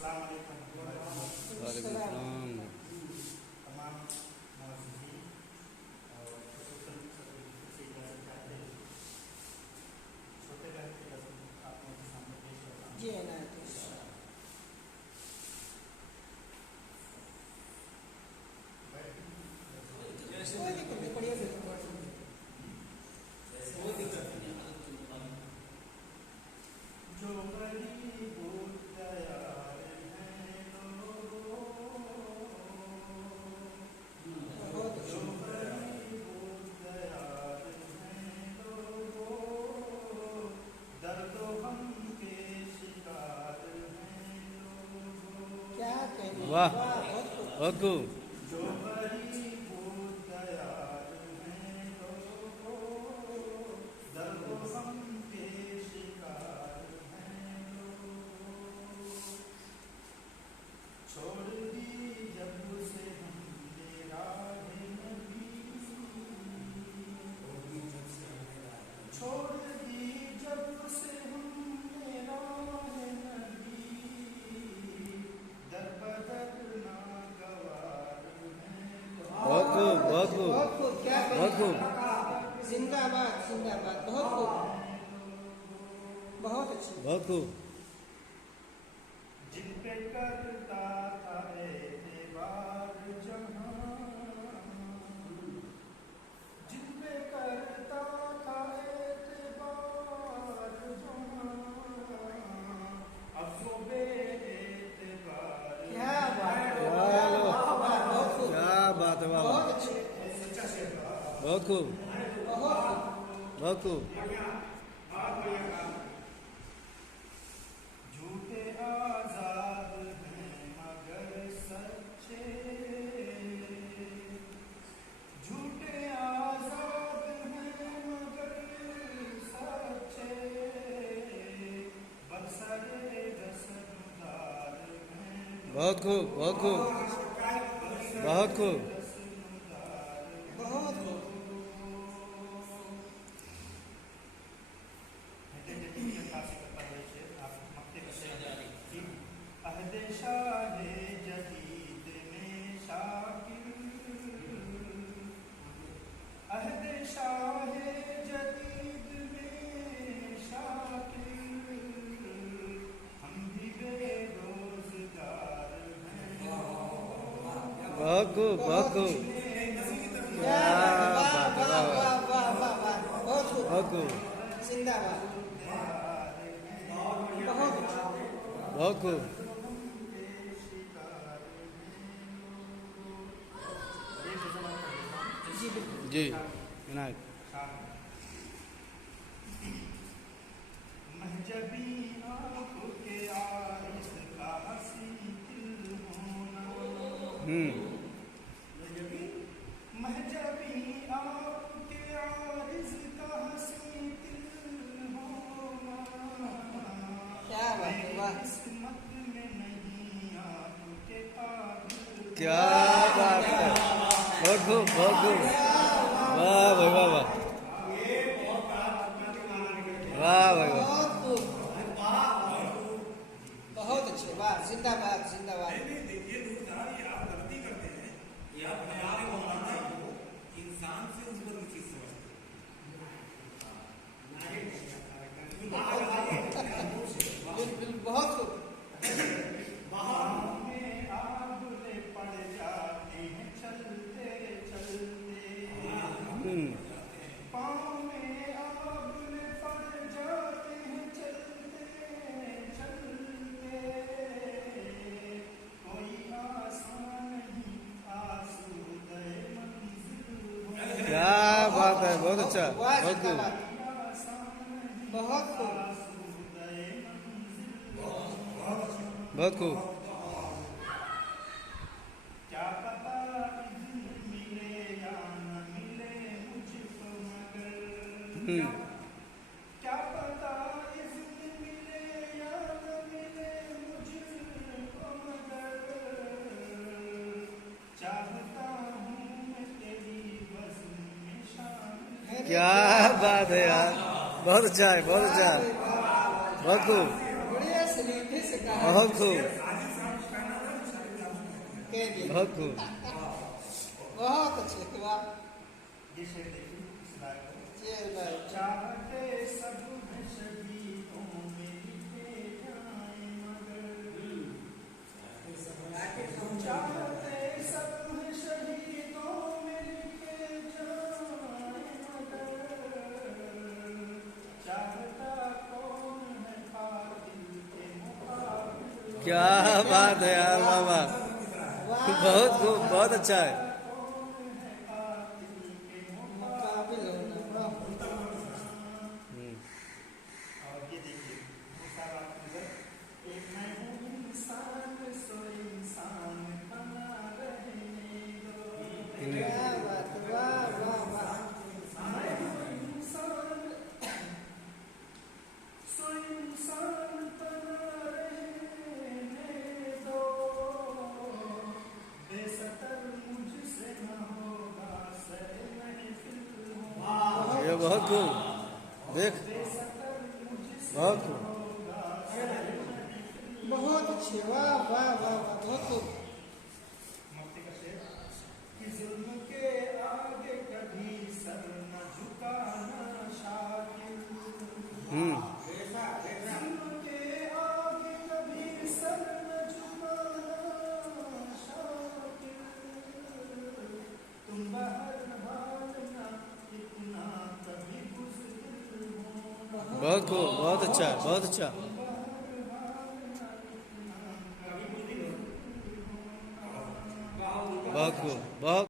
वालेकुम सलाम। तमाम मौजूदी और छोटे रहते आप लोगों के सामने पेश करता हूँ। जी है ना कोई दिक्कत नहीं, बढ़िया से जो गरीब दयाल हैं लोगों, बहुत जो गरीब दयाल हैं लोगों, दर्दो गम के शिकार हैं लोगों। क्या कहने, वाह, बहुत खूब। बहुत खूब। जो गरीब दयाल हैं लोगों, दर्दो गम के शिकार हैं लोगों। छोड़ दी जब से हमने राह नबी, छोड़ दी जब से हमने राह नबी, दर बदर नागवार हैं बहुत खूब, बहुत खूब, बहुत खूब, क्या बहुत खूब। जिंदाबाद जिंदाबाद, बहुत खूब, बहुत अच्छी। बहुत खूब। जिन पे करता था एतबार जहां, जिन पे करता था एतबार जहां, अब वो बेएतबार क्या बात है, वाह, बहुत खूब, क्या बात है, वाह वाह। बहुत अच्छी, बहुत खूब, बहुत खूब। बहुत खूब। झूठे आजाद हैं मगर सच्चे, झूठे आजाद हैं मगर सच्चे, बरसरे रसमदार हैं बहुत खूब, बहुत खूब, बहुत खूब। बहुत खूब। अहदे शाहे जदीद में शाकिर, अहदे शाहे जदीद में शाकिर, हम भी बेरोजगार हैं। बहुत खूब, बहुत खूब। क्या बात है, वाह वाह वाह वाह वाह वाह, बहुत खूब, बहुत खूब, जिंदाबाद, बहुत अच्छा। बहुत खूब। जी बिल्कुल। जी विनायक। महजबी आंखों के आरिस का हंसी दिल होना, महजबी आंखों के आरिस का हंसी दिल होना, क्या बात है, वाह, किस्मत में नहीं आपके काबिल। क्या बात है, बहुत खूब, बहुत खूब। वाह भाई वाह वाह, वाह भाई वाह। बहुत खूब, बहुत अच्छे, वाह, जिंदाबाद जिंदाबाद। देखिए दूरदार ये आप गलती करते हैं, ये अपने आप मौलाना को इंसान से ऊपर नीचे समझते बिल्कुल, बहुत खूब। बाहों में आबले पड़ जाते हैं चलते चलते, पाँव में आबले पड़ जाते हैं चलते चलते, कोई आसान नहीं आसूदे मंजिल, क्या बात है, बहुत अच्छा, वाह, बहुत खूब, जिंदाबाद, बहुत खूब। बहुत खूब। क्या पता इज़्न मिले या न मिले मुझको मगर, क्या पता इज़्न मिले या न मिले मुझको मगर, चाहता हूँ मैं तेरी बज़्म में शामिल। क्या बात है यार, बहुत अच्छा है, बहुत अच्छा है, बहुत खूब, बढ़िया सलीके से कहा। बहुत खूब। कह दिया बहुत खूब बहुत अच्छे वाह ये शेर देखिए इस लाइन को। शेर भाई चाहते सब हैं शहीदों में लिखे जाएं मगर चाहते सब हैं शहीदों में लिखे जाएं मगर चाहता कौन है कातिल के मुकाबिल क्या बात है यार, वाह वाह, बहुत खूब, बहुत अच्छा है। मुकाबिल होना वाह और ये देखिए दूसरा बात नजर एक मैं हूँ इंसान सो इंसान बना रहने दो क्या बात वाह वाह वाह मैं हूँ इंसान सो इंसान बना रहने दो बेसतर मुझसे न होगा सर महफिल हूँ ये बहुत खूब, देख, बहुत खूब। बहुत अच्छे वाह वाह वाह वाह बहुत खूब मक्ते का शेर कि जुल्म के आगे कभी सर न झुकाना शाकिर जुल्म के आगे कभी सर न झुकाना शाकिर तुम बहरहाल ना इतना कभी बुज़दिल हो बहुत खूब, बहुत अच्छा है, बहुत अच्छा। बहुत खूब, बहुत